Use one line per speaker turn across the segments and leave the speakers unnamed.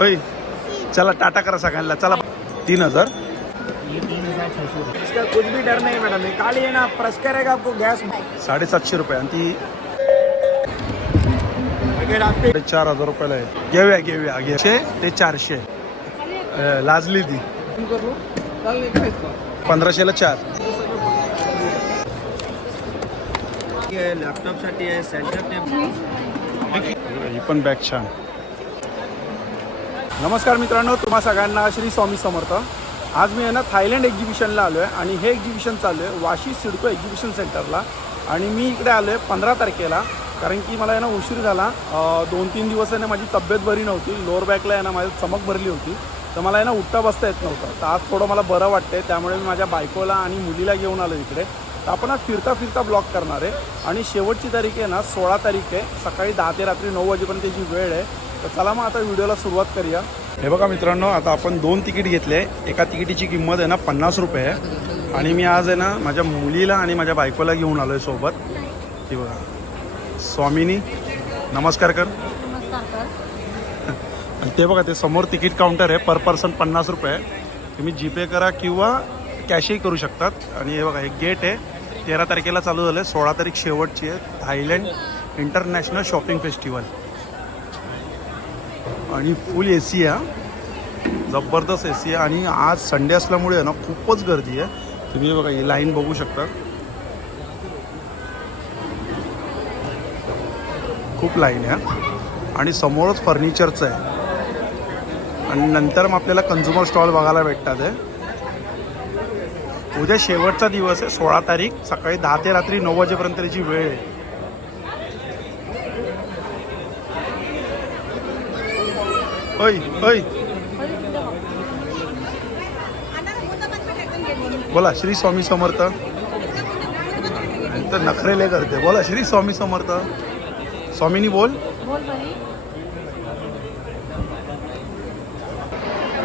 होय चला टाटा करा सगळ्यांना. चला तीन हजार.
इसका कुछ भी डर नहीं मैडम ये काली है ना प्रेस करेगा आपको गैस।
साडेसातशे रुपये आणि ती
अगर
चार हजार रुपयाला आहे. घेऊया घेऊया घ्यायचे ते चारशे. अं, लाजली ती. पंधराशेला चार.
लॅपटॉपसाठी आहे सेंटर टेप
ही पण बॅग छान. नमस्कार मित्रांनो तुम्हा सगळ्यांना श्री स्वामी समर्थ. आज मी आहे ना थायलंड एक्झिबिशनला आलो आहे आणि हे एक्झिबिशन चालू आहे वाशी सिडको एक्झिबिशन सेंटरला आणि मी इकडे आलो आहे पंधरा तारखेला कारण की मला आहे ना उशीर झाला. दोन तीन दिवस आहे ना माझी तब्येत बरी नव्हती लोअर बॅकला आहे ना माझी चमक भरली होती. तर मला आहे ना उठता बसता येत नव्हतं. तर आज थोडं मला बरं वाटतंय त्यामुळे मी माझ्या बायकोला आणि मुलीला घेऊन आलो इकडे. तर आपण आज फिरता फिरता ब्लॉक करणार आहे. आणि शेवटची तारीख आहे ना सोळा तारीख आहे. सकाळी दहा ते रात्री नऊ वाजेपर्यंत त्याची वेळ आहे तर चला मग आता व्हिडिओला सुरुवात करूया. हे बघा मित्रांनो आता आपण दोन तिकीट घेतले. एका तिकिटीची किंमत आहे ना पन्नास रुपये आहे. आणि मी आज आहे ना माझ्या मुलीला आणि माझ्या बायकोला घेऊन आलो आहे सोबत. ही बघा. स्वामिनी नमस्कार कर. आणि ते बघा ते समोर तिकीट काउंटर आहे पर पर्सन पन्नास रुपये आहे. तुम्ही जीपे करा किंवा कॅशही करू शकतात. आणि हे बघा एक गेट आहे. तेरा तारखेला चालू झालं आहे सोळा तारीख शेवटची आहे. Thailand international shopping festival. आणि फुल ए सी आहे जबरदस्त ए सी आहे. आणि आज संडे असल्यामुळे आहे ना खूपच गर्दी आहे. तुम्ही बघा ही लाईन बघू शकता. खूप लाईन आहे आणि समोरच फर्निचरचं आहे. आणि नंतर मग आपल्याला कन्झ्युमर स्टॉल बघायला भेटतात आहे उद्या शेवटचा दिवस आहे सोळा तारीख सकाळी दहा ते रात्री नऊ वाजेपर्यंत त्याची वेळ आहे. ओय ओय. बोला श्री स्वामी समर्थ. तर नखरेले करते बोला श्री स्वामी समर्थ. स्वामीनी बोल.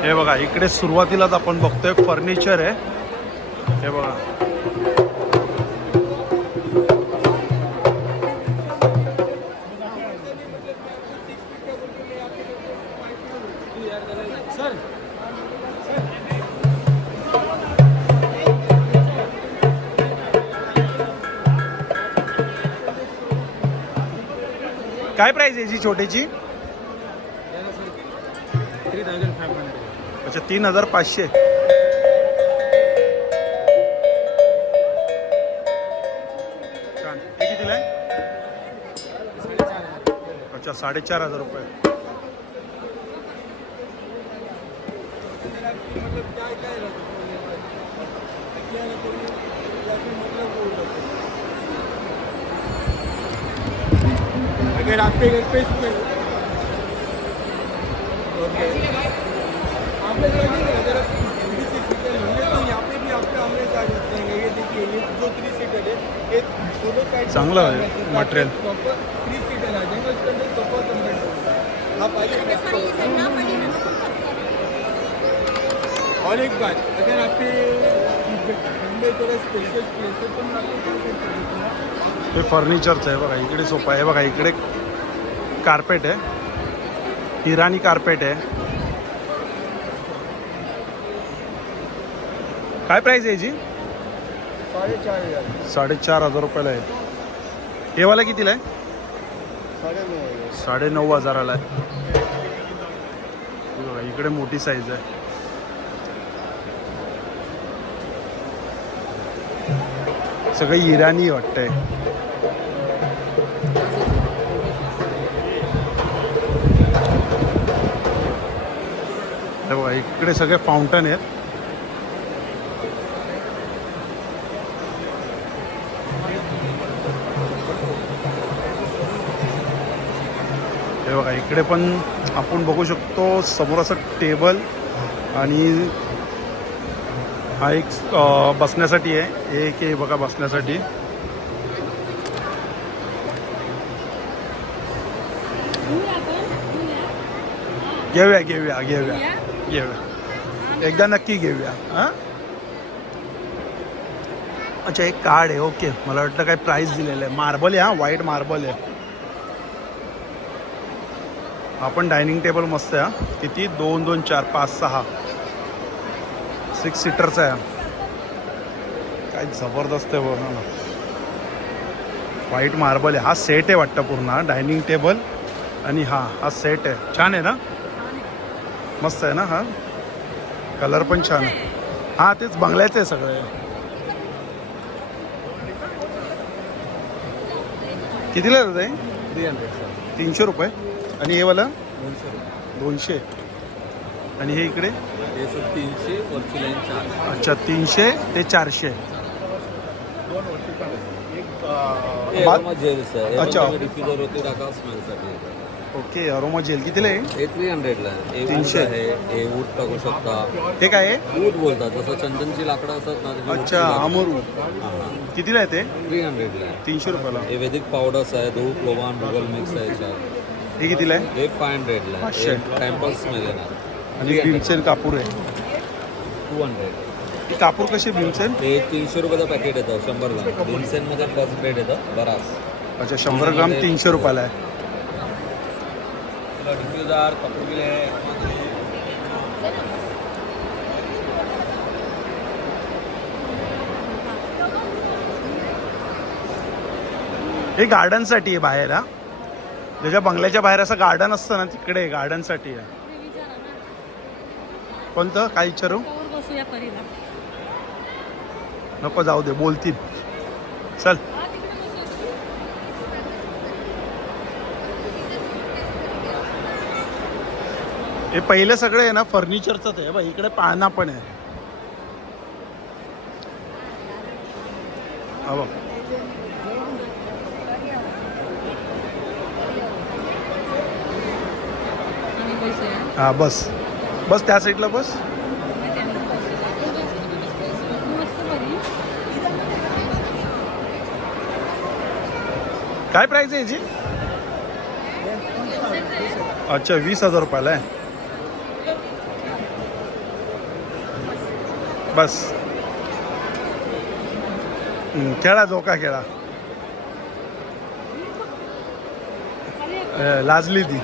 हे बघा इकडे सुरुवातीलाच आपण बघतोय फर्निचर आहे. हे बघा. काय प्राइस आहे याची छोटीची? अच्छा तीन हजार पाचशे. छान. हे कितीला आहे? अच्छा साडेचार हजार रुपये.
अगर आपके घर पे ओके आप लोग अगर आप थ्री सीटर होंगे तो यहाँ पे भी आपके आमने साइड होते हैं ये देखिए ये जो थ्री सीटर है ये दोनों साइड
चांगला आहे मटेरियल
प्रॉपर थ्री सीटर आ जाएँगे उसके अंदर सोफा कंफर्ट आप आइए और एक बात अगर आपके हे
फर्निचरचं आहे बघा इकडे सोफा आहे. बघा इकडे कार्पेट आहे. इराणी कार्पेट आहे. काय प्राईस आहे याची?
साडेचार हज़ार
साडेचार हजार रुपयाला आहे. हे वाला कितीला आहे? साडे नऊ हजाराला आहे. बघा, इकडे मोठी साईज आहे. सगळं इराणी वाटतंय. हे बघा इकडे सगळे फाउंटन आहेत. हे बघा इकडे पण आपण बघू शकतो समोर असं टेबल आणि हा एक बसण्यासाठी आहे. एक आहे बघा बसण्यासाठी. घेऊया घेऊया घेऊया. घेऊया. एकदा नक्की घेऊया. हां? अच्छा एक कार्ड आहे. ओके. मला वाटतं काय प्राईस दिलेलं आहे. मार्बल आहे हा. व्हाईट मार्बल आहे. आपण डायनिंग टेबल मस्त आहे हा. किती? दोन दोन चार पाच सहा. सिक्स सीटरचा आहे. काय जबरदस्त आहे बघा ना. व्हाईट मार्बल आहे. हा सेट आहे वाटतं पूर्ण. डायनिंग टेबल आणि हा हा सेट आहे. छान आहे ना? मस्त आहे ना हा? कलर पण छान आहे. हा तेच बंगल्याचं आहे सगळं. कितीला आहे
सर
तीनशे रुपये. आणि हे वाला?
दोनशे
दोनशे. आणि हे इकडे?
हे सर तीनशे वरची लाईन चार
अच्छा तीनशे ते चारशे. अच्छा.
डिफ्युजर होते टाका स्मेलसाठी
ओके अरोमा जेल कितीला आहे?
हे थ्री हंड्रेडला आहे. हे
तीनशे.
वूड आहे. हे वूड टाकू शकता.
हे काय आहे?
वूड बोलतात. जसं चंदनची लाकडं असतात ना
अच्छा अमरू कितीला आहे ते?
थ्री हंड्रेडला आहे.
तीनशे रुपयाला.
हे वैदिक पावडर्स आहे. धूप लोवान गुगल मिक्स आहे याच्यात.
हे कितीला आहे?
हे फाय हंड्रेडला
पाचशे.
आहे. टेम्पल स्मेल येणार.
आणि भीमसेन कापूर आहे.
टू हंड्रेड
कापूर कशी भीमसेन?
ते तीनशे रुपयाचं पॅकेट येतं शंभर ग्राम. भीमसेनमध्ये फर्स्ट ग्रेड येतं बराच.
अच्छा शंभर ग्राम तीनशे रुपयाला आहे. हे गार्डनसाठी आहे बाहेर हा. त्याच्या बंगल्याच्या बाहेर असं गार्डन असतं ना तिकडे गार्डनसाठी आहे. कोणतं? काय विचारू? नको जाऊ दे बोलतील. चल. हे पहिलं सगळं आहे ना फर्निचरचंच आहे. बघ इकडे पाळणा पण आहे. हा हा बस. बस त्या साईडला बस. काय प्राईस आहे याची? अच्छा वीस हजार रुपयाला आहे. बस. खेळा खेळा झोका खेळा. लाजली ती.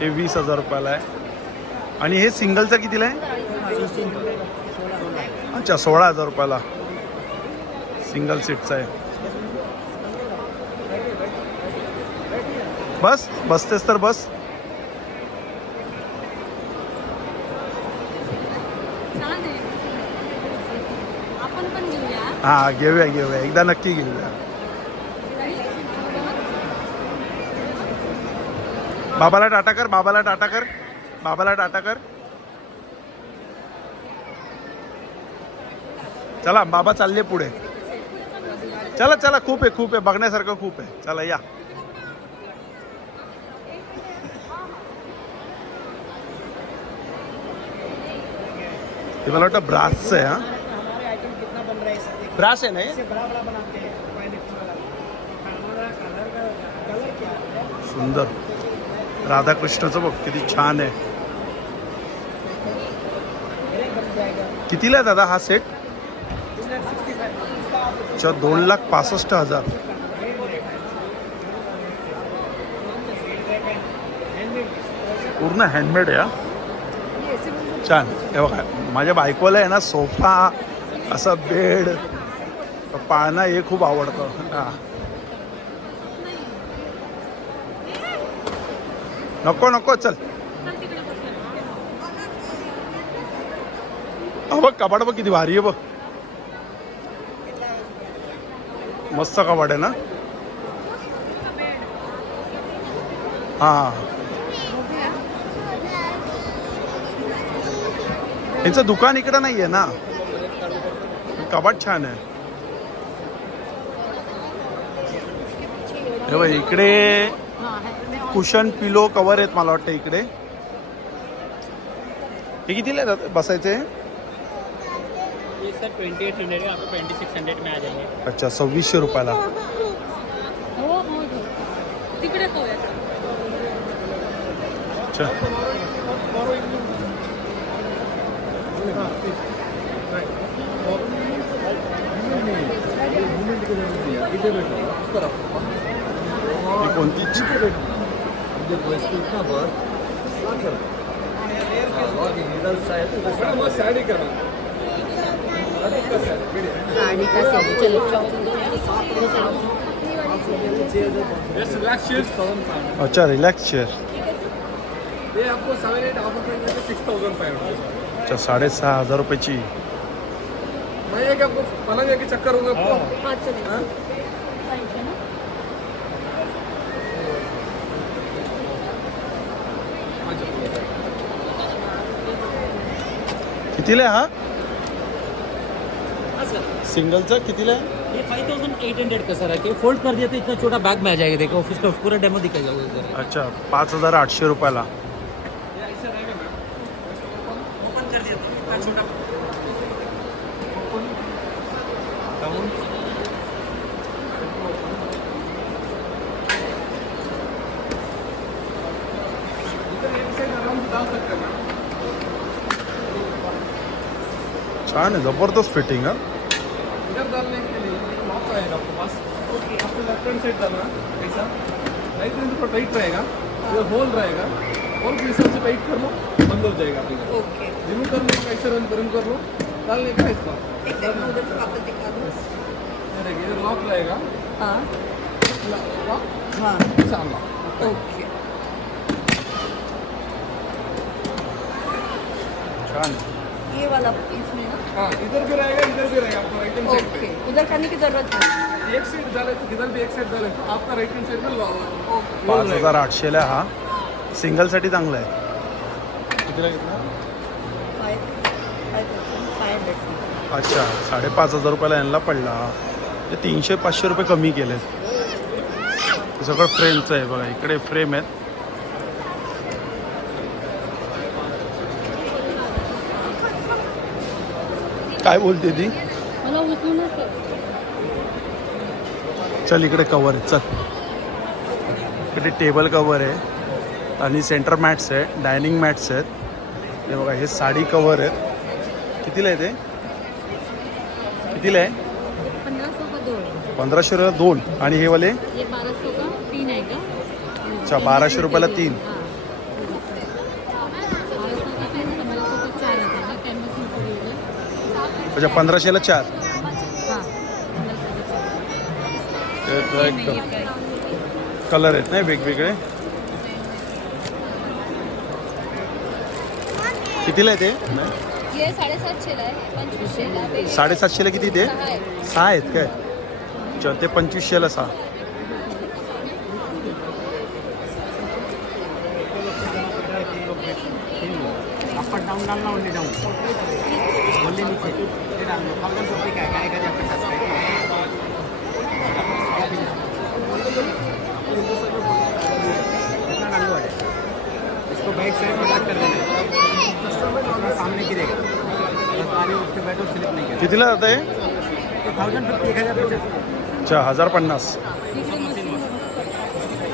हे वीस हजार रुपयाला आहे. आणि हे सिंगलचं कितीला आहे? अच्छा सोळा हजार रुपयाला. सिंगल सीटचा आहे. बस बसतेस तर बस.
हां
हा घेऊया घेऊया. एकदा नक्की घेऊया. बाबाला टाटा कर बाबाला टाटा कर. बाबाला टाटा कर. चला बाबा चालले पुढे. चला चला खूप आहे खूप आहे. बघण्यासारखं खूप आहे. चला या. मला वाटतं ब्रास आहे हा. ब्रास आहे ना सुंदर. राधाकृष्णाचं बघ किती छान आहे. कितीला आहे दादा हा सेट अच्छा दोन लाख पासष्ट हजार. पूर्ण हँडमेड आहे छान. हे बघा माझ्या बायकोला आहे ना सोफा असा बेड पाळणं हे खूप आवडतं. हां. नको नको चल. हा बघ कपाट बघ किती भारी आहे बघ मस्त कपाट आहे ना? हा। यांचं दुकान इकडं नाही आहे ना? कपाट छान आहे हे बघ, इकडे कुशन पिलो कवर आहेत मला वाटतं इकडे। हे कितीला बसायचे?
ये सर ट्वेंटी एट हंड्रेड है आपको ट्वेंटी सिक्स हंड्रेड में आ जाएँगे।
अच्छा सव्वीसशे रुपयाला.
तिकडे
अच्छा. ही कोणती?
मग साडी करा.
साड़ी का सेल चलो
अच्छा रिलॅक्स चेअर अच्छा साडेसहा हजार रुपयाची.
चक्कर होगा
कितीला आहे हा? सिंगलचा कितीला आहे?
ये फाइव थाउजेंड एट हंड्रेड का सर है कि फोल्ड कर दिया तो इतना छोटा बैग में आ जाएगा देखो. ऑफिस का पूरा डेमो दिखेगा वो इधर
अच्छा पाच हजार आठशे रुपयाला.
ओपन कर दिया तो इतना छोटा.
छान आहे जबरदस्त फिटिंग हा
इधर डालने के लिए एक लॉक रहेगा आपके पास हैंड साइड डालना ऐसा। राइट हैंड पर टाइट रहेगा ये होल रहेगा होल के हिसाब से टाइट कर लो बंद हो जाएगा आपका
ओके
रिमूव करने का ऐसे रन रिमूव कर लो डालने का इसका। देखिए इधर लॉक रहेगा।
हाँ।
लॉक
हाँ।
अनलॉक
ओके
छान
ये वाला इसमें ना?
हाँ इधर भी रहेगा इधर भी रहेगा आपको राइट
ओके उधर करने की जरूरत नहीं
एक साइड डाले तो भी एक साइड डाले तो आपका राइट हैंड साइड में
पाच हजार आठशेला हा. सिंगलसाठी चांगला आहे. कितीला घेतला? अच्छा साडेपाच हजार रुपयाला यांना पडला. हा ते तीनशे पाचशे रुपये कमी केले सगळं फ्रेमचं आहे बघा इकडे फ्रेम आहेत. काय बोलते ती?
मला उचलूनच.
चल इकडे कवर आहे. चल. इकडे टेबल कवर आहे. आणि सेंटर मॅट्स आहे. डायनिंग मॅट्स आहेत. हे बघा हे साडी कवर आहेत. कितीला आहे ते? कितीला आहे? पंधराशे रुपये दोन. आणि हे वाले? अच्छा बाराशे रुपयाला तीन. अच्छा पंधराशेला चार. कलर आहेत नाही वेगवेगळे? कितीला आहे ते?
साडेसातशेला
किती ते?
सहा आहे.
सहा आहेत काय? अच्छा ते पंचवीसशेला सहा.
एंड डाउन डालना ओनली डाउन ओनली नीचे ये डालना थाउजेंड रुपये का आएगा जब आपके पास कितना डालू है बैक साइड में लग कर देना सामने गिरेगा बस बैठो स्लिप नहीं करेगा
कितीला जात आहे
थाउजेंड फिफ्टी एक हज़ार पचास।
अच्छा हजार पन्नास।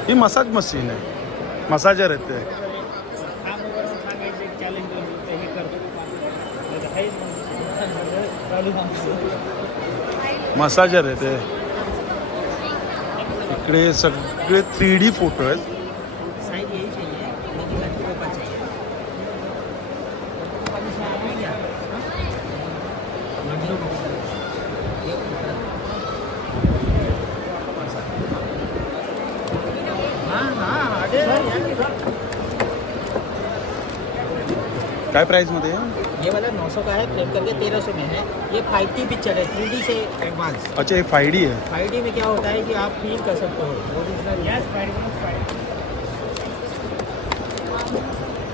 ही मसाज मशीन आहे मसाजर आहे ते
काम वगैरे सांगायचं एक चॅलेंज हे। करतो नाही तर आहेच मग. चालू आमचं.
मसाजर आहे ते इकडे सगळे थ्री डी फोटो आहेत. काय प्राइस मध्ये आहे?
ये वाला 900 का है फ्रेम करके 1300 में है। ये 5D पिक्चर है 3D से एडवांस
अच्छा हे फाय डी आहे
5D में क्या होता है कि आप फील कर सकते हो।
Minutes, five.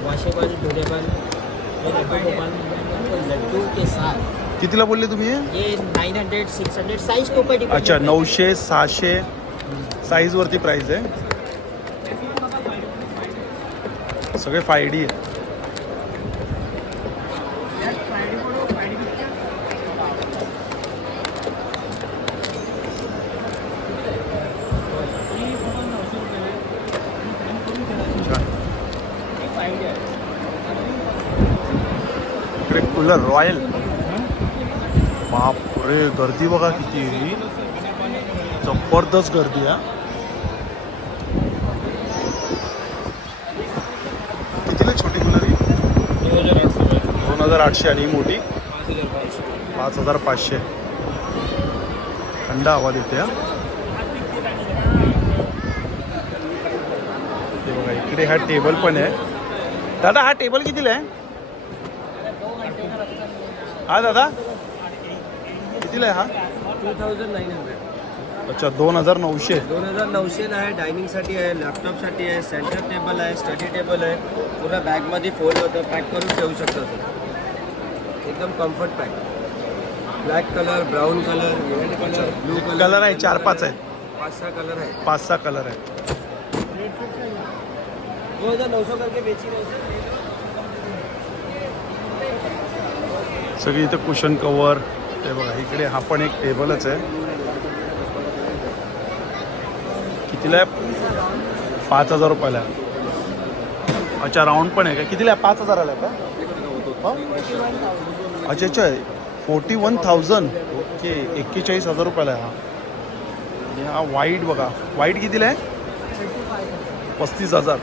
Washable durable laddoo के साथ।
कितीला बोलले तुम्ही हे?
ये 900 600 साइज़ के ऊपर डिपेंड
अच्छा नऊशे सहाशे साईजवरती प्राईस आहे. सगळे फाय डी आहे. Regular royal. बापरे गर्दी बघा किती ही. जबरदस्त गर्दी आहे कितीला छोटी गुलाबी दोन हजार आठशे आणि मोठी. पाच हजार पाचशे. थंड आवाज येते हा. ते बघा इकडे हा टेबल पण आहे. दादा हा टेबल कितीला आहे? हा दादा? कितीला आहे हा?
Two thousand nine hundred.
अच्छा दोन हजार नऊशे.
दोन हजार नऊशेला आहे डायनिंगसाठी आहे लॅपटॉपसाठी आहे सेंटर टेबल आहे स्टडी टेबल आहे. पूर्ण बॅगमध्ये फोल्ड होतं पॅक करून ठेवू शकता सर एकदम comfort pack black colour brown colour red colour blue colour
colour आहे चार पाच आहेत
पाच सहा कलर आहे.
पाच सहा कलर आहेत
दो हजार नौ सौ करके बेची रहे
सगळी इथं कुशन कवर ते बघा इकडे हा पण एक टेबलच आहे. कितीला आहे? पाच हजार रुपयाला आहे. अच्छा राऊंड पण आहे का? कितीला आहे? पाच हजाराला आहे का? अच्छा अच्छा फोर्टी वन थाउजंड ओके एक्केचाळीस हजार रुपयाला आहे हा. हा वाईट बघा. वाईट कितीला आहे? पस्तीस हजार.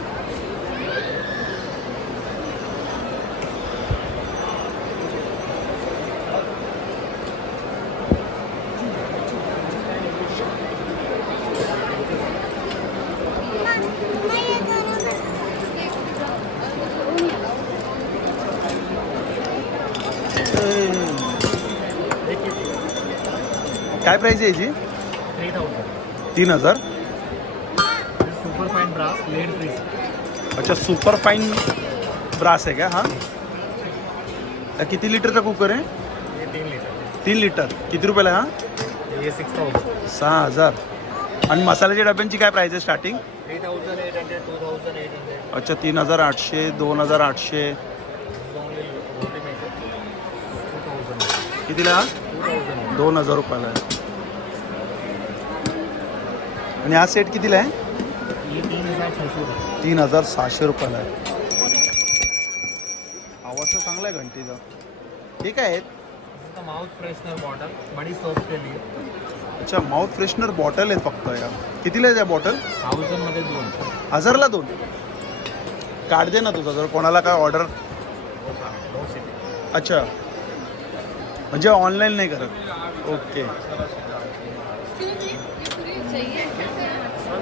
प्राईज आहे याची?
थ्री थाउजंड
तीन हजार.
Super fine brass lead free
अच्छा सुपर फाईन ब्रास आहे का? हा? किती लिटरचा कुकर आहे?
तीन लिटर.
तीन लिटर. किती रुपयाला आहे हा?
हे सिक्स थाउजंड
सहा हजार. आणि मसाल्याच्या डब्यांची काय प्राईस आहे starting
three thousand eight hundred two thousand eight hundred
अच्छा तीन हजार आठशे दोन हजार आठशे. कितीला? दोन हजार रुपयाला आहे. आणि हा सेट कितीला आहे?
तीन हजार
सहाशे रुपयाला आहे. आवाज तर चांगला आहे घंटीचा. हे काय आहेत
इसका माउथ फ्रेशनर बॉटल बड़ी सोप के लिए.
अच्छा माउथ फ्रेशनर बॉटल आहेत फक्त या. कितीला आहे त्या बॉटल
थाउजंडमध्ये दोन.
हजारला दोन. कार्ड दे ना तुझा. जर कोणाला काय ऑर्डर अच्छा. म्हणजे ऑनलाईन नाही करत. Okay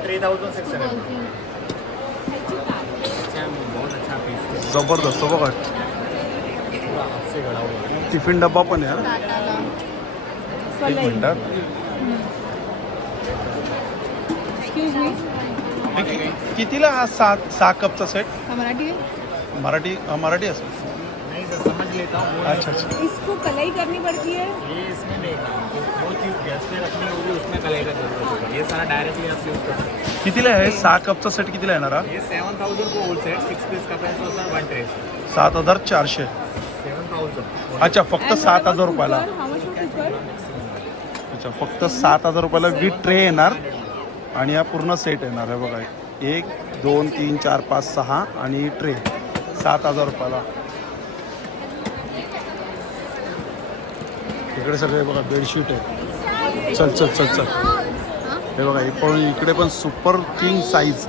three thousand six hundred.
जबरदस्त बघा.
है
टिफिन डब्बा पण आहे. एक मिनिटात
एक्सक्यूज मी
कि- कितीला हा सात सहा कपचा सेट
हा मराठी
मराठी हा, मराठी असेल.
नहीं सर समझ लेता वो
अच्छा अच्छा.
इसको कलाई करनी पड़ती है?
ये इसमें गैस पे रखनी होगी उसमें कलर का जरूरत होगा ये सारा डायरेक्टली आप यूज़ कर सकते हैं।
कितीला आहे? सहा कपचा सेट कितीला येणार हा?
ये सेवन थाउजेंड को होल सेट सिक्स पीस का प्राइस होता है वन ट्रे
सात हजार चारशे.
सेवन थाउजेंड
अच्छा फक्त सात हजार रुपयाला. अच्छा फक्त सात हजार रुपयाला विथ ट्रे येणार आणि हा पूर्ण सेट येणार आहे बघा. एक दोन तीन चार पाच सहा आणि ट्रे सात हजार रुपयाला. इकडे सगळे बघा बेडशीट आहे. चल चल चल चल. हे बघा हे पण इकडे पण super king size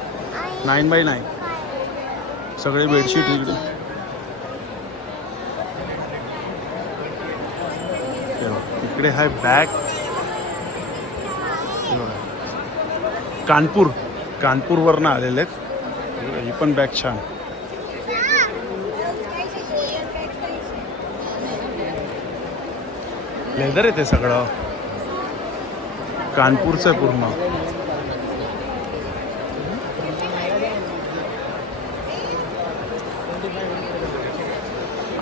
nine by nine सगळे बेडशीट इकडे. इकडे आहे बॅग कानपूर. कानपूरवरनं आलेले आहेत. हे ही पण बॅग छान. लेदर आहे ते सगळं. कानपूरचं आहे पूर्ण.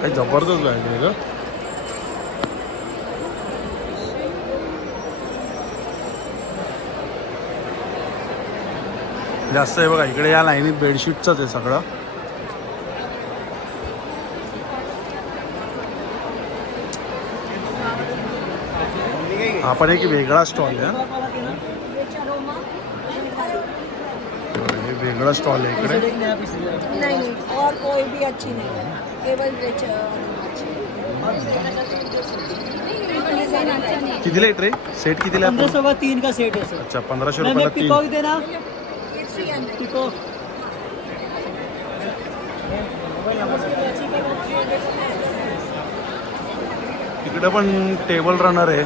काय जबरदस्त आहे ग जास्त आहे बघा इकडे या लाईनीत बेडशीटचंच आहे सगळं. हा पण एक वेगळा स्टॉल आहे हा. वेगळा स्टॉल आहे इकडे।
नहीं नहीं और कोई भी अच्छी नहीं है। केवल वेज अच्छा। नहीं है
कितीला आहे ट्रे सेट कितीला आहे
पंद्रह
आपण?
सौ का तीन का सेट है सर
अच्छा पंधराशे रुपयाला तीन.
पिकॉक देना?
ये थ्री हंड्रेड
पिकॉक.
इकडे पण टेबल रनर आहे.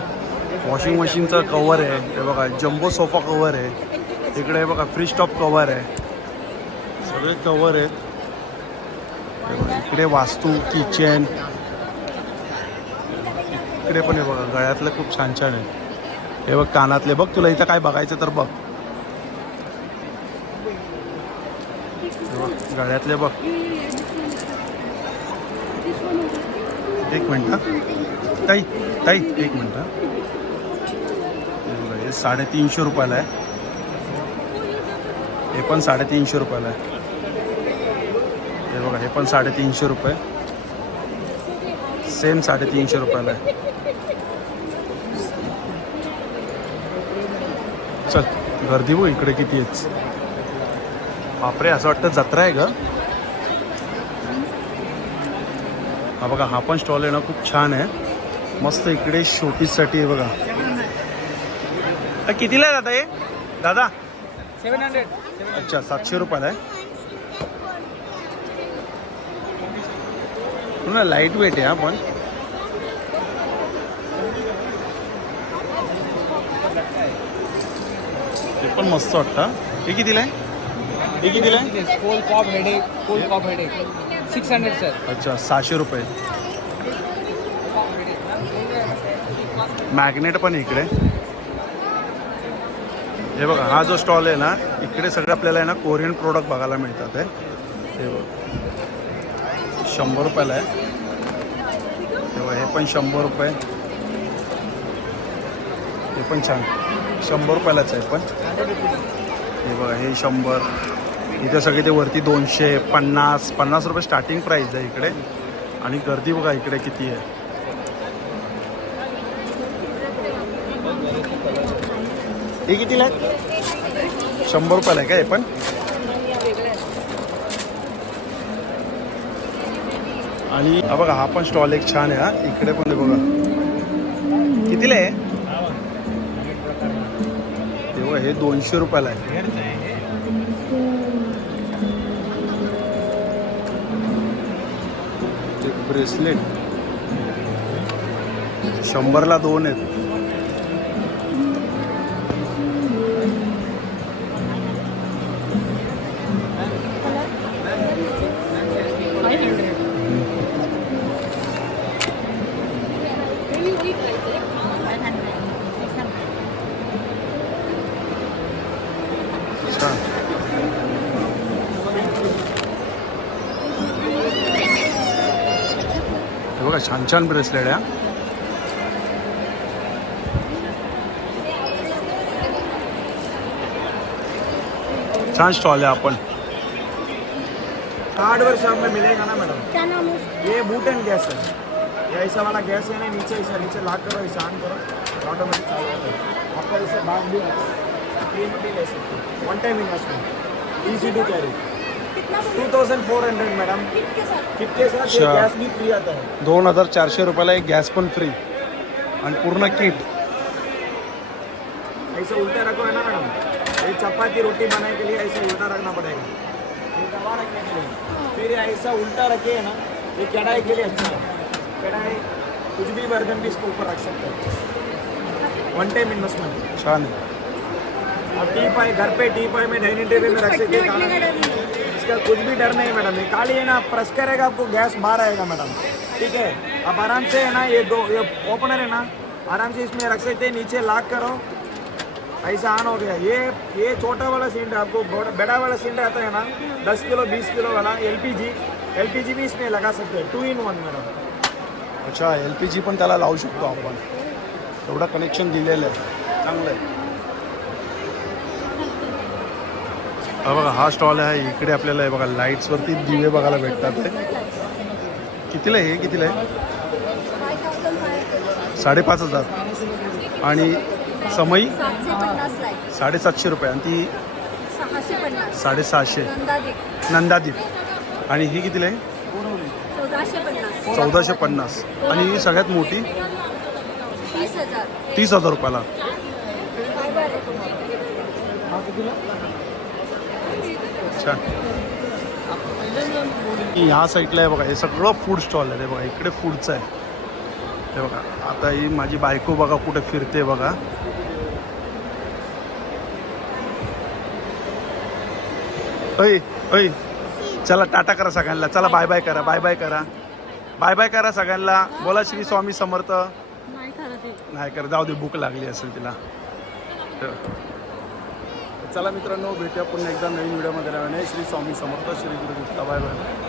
वॉशिंग मशीनचं कवर आहे. हे बघा जम्बो सोफा कवर आहे. इकडे हे बघा फ्री स्टॉप कवर आहे. सगळे कवर आहेत. बघा, इकडे वास्तू किचन इकडे पण हे बघा गळ्यातलं खूप छान छान आहे. हे बघ कानातले. बघ तुला इथं काय बघायचं तर बघ. बघ, गळ्यातले बघ. एक मिनटं ताई ताई एक मिनटं साडेतीनशे रुपयाला आहे. हे पण साडेतीनशे रुपयाला आहे. हे बघा हे पण साडेतीनशे रुपये. सेम साडेतीनशे रुपयाला आहे. चल गर्दी बघ इकडे किती आहेच बापरे असं वाटतं जत्रा आहे ग. हा बघा हा पण स्टॉल आहे ना खूप छान आहे. मस्त इकडे शोपीससाठी आहे बघा. कितीला आहे दादा हे? दादा?
सेवन हंड्रेड
अच्छा सातशे रुपयाला आहे. पूर्ण लाइट वेट आहे हा पण. ते पण मस्त वाटतं. हा. कितीला आहे? हे कितीला आहे?
कोल पॉप हेडेक कोल पॉप हेडेक सिक्स हंड्रेड सर
अच्छा सहाशे रुपये. मॅग्नेट पण आहे इकडे. हे बघा हा जो स्टॉल आहे ना इकडे सगळे आपल्याला आहे ना कोरियन प्रोडक्ट बघायला मिळतात आहे. हे बघ. शंभर रुपयाला आहे. हे बघा हे पण शंभर रुपये. हे पण छान. शंभर रुपयालाच आहे पण. हे बघा हे शंभर. इथे सगळे ते वरती दोनशे पन्नास पन्नास रुपये स्टार्टिंग प्राईस आहे इकडे. आणि गर्दी बघा इकडे किती आहे. हे कितीला आहे? शंभर रुपयाला आहे का हे पण? आणि हा बघा हा पण स्टॉल एक छान आहे हा. इकडे पण बघा. कितीला आहे? हे हे दोनशे रुपयाला आहे. एक ब्रेसलेट. शंभरला दोन आहेत. छान ब्रेसलेट आहे छान स्टॉल आहे आपण
हार्डवेयर शॉप में मिलेगा ना मैडम?
क्या नाम है
ये बूट एंड गैस है। ये ऐसा वाला गैस है ना नीचे ऐसा नीचे लॉक करो ऐसा ऑन करो। ऑटोमेटिक चालू हो जाएगा आपका इसे बैग भी है क्रीम भी ले सकते हो। One time investment easy to carry two thousand four hundred madam
kit के साथ?
किट के साथ ये
अच्छा।
गैस भी फ्री आता है।
दोन हज़ार चारशे रुपयाला एक गॅस पण फ्री आणि पूर्ण किट।
ऐसे उल्टा रखो है ना मैडम ये चपाती रोटी बनाने के लिए ऐसे उल्टा रखना पड़ेगा। ये दवा रखने के लिए। फिर ऐसा उल्टा रखे है ना ये कढ़ाई के लिए अच्छा है। कढ़ाई कुछ भी बर्तन भी इसके ऊपर रख सकते हैं। वन टाइम इन्वेस्टमेंट
छान आहे
और टी पाई घर पे टी पाई में डाइनिंग टेबल में रख सकते हैं खाना। इसका कुछ भी डर नहीं मैडम। ये खाली है ना प्रेस करेगा, आपको गैस बाहर आएगा मैडम। ठीक है? आप आराम से है ना, ये दो, ये ओपनर है ना, आराम से इसमें रख सकते हैं, नीचे लॉक करो। ऐसा ऑन हो गया। ये ये छोटा वाला सिलेंडर आपको बड़ा वाला सिलेंडर आता है ना, दस किलो, बीस किलो वाला L P G L P G भी इसमें लगा सकते हैं। Two in one madam.
अच्छा एल पी जी पण त्याला लावू शकतो आपण. एवढं कनेक्शन दिलेलं आहे. चांगलं आहे. हा बघा हा स्टॉल आहे इकडे आपल्याला हे बघा लाईट्सवरती दिवे बघायला भेटतात. ते कितीला आहे हे? कितीला आहे? साडेपाच हजार. आणि समई साडेसातशे रुपये. आणि ती साडेसहाशे. नंदादीप. आणि ही कितीला आहे?
चौदाशे पन्नास.
आणि ही सगळ्यात मोठी?
तीस हजार
रुपयाला. छान ह्या साईडला आहे बघा हे सगळं फूड स्टॉल आहे हे बघा इकडे फूडचं आहे. हे बघा आता ही माझी बायको बघा कुठे फिरते बघा. ऐ ऐ चला टाटा करा सगळ्यांना. चला बाय बाय करा बाय बाय करा. बाय बाय करा सगळ्यांना. बोला श्री स्वामी समर्थ.
नाही ते.
कर जाऊ दे भूक लागली असेल तिला. चला मित्रांनो भेटूया पुन्हा एकदा नवीन व्हिडिओमध्ये. राहणे श्री स्वामी समर्थ श्री गुरु गुप्ता. Bye bye.